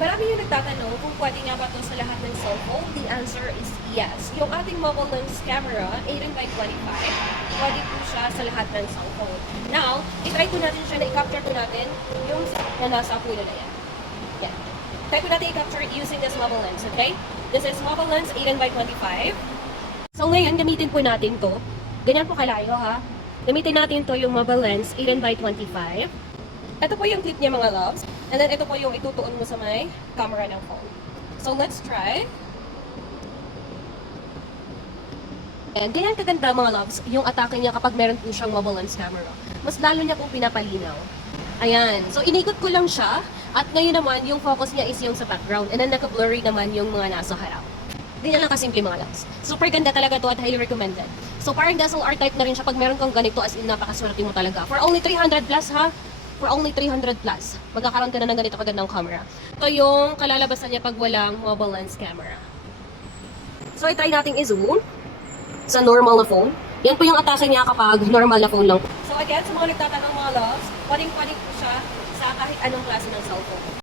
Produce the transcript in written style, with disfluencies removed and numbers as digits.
Marami yung nagtatanong kung pwede nga ba ito sa lahat ng cellphone. The answer is yes. Yung ating mobile lens camera, 18x25, pwede po siya sa lahat ng cellphone. Now, itry po natin siya na i-capture po natin yung na nasa puno na yan. Yan. Try po natin i-capture using this mobile lens, okay? This is mobile lens 18x25. So ngayon, gamitin po natin to. Ganyan po kalayo ha. Gamitin natin to yung mobile lens 18x25. Ito po yung clip niya mga loves. And then ito po yung itutuon mo sa may camera ng phone. So let's try. And ganyan kaganda mga loves, yung atake niya kapag meron po siyang mobile lens camera. Mas lalo niya pong pinapalinaw. Ayan. So inikot ko lang siya. At ngayon naman, yung focus niya is yung sa background. And then naka-blurry naman yung mga nasa harap. Ganyan lang kasimple mga loves. Super ganda talaga to at highly recommended. So parang DSLR type na rin siya pag meron kang ganito, as in napakaswerte mo talaga. For only 300 plus ha. For only 300 plus, magkakaroon ka na ng ganito kagandang camera. Ito yung kalalabasan niya pag walang mobile lens camera. So, i-try nating i-zoom sa normal na phone. Yan po yung atake niya kapag normal na phone lang. So, again, sa mga nagtatanong mga loves, pwedeng po siya sa kahit anong klase ng cellphone.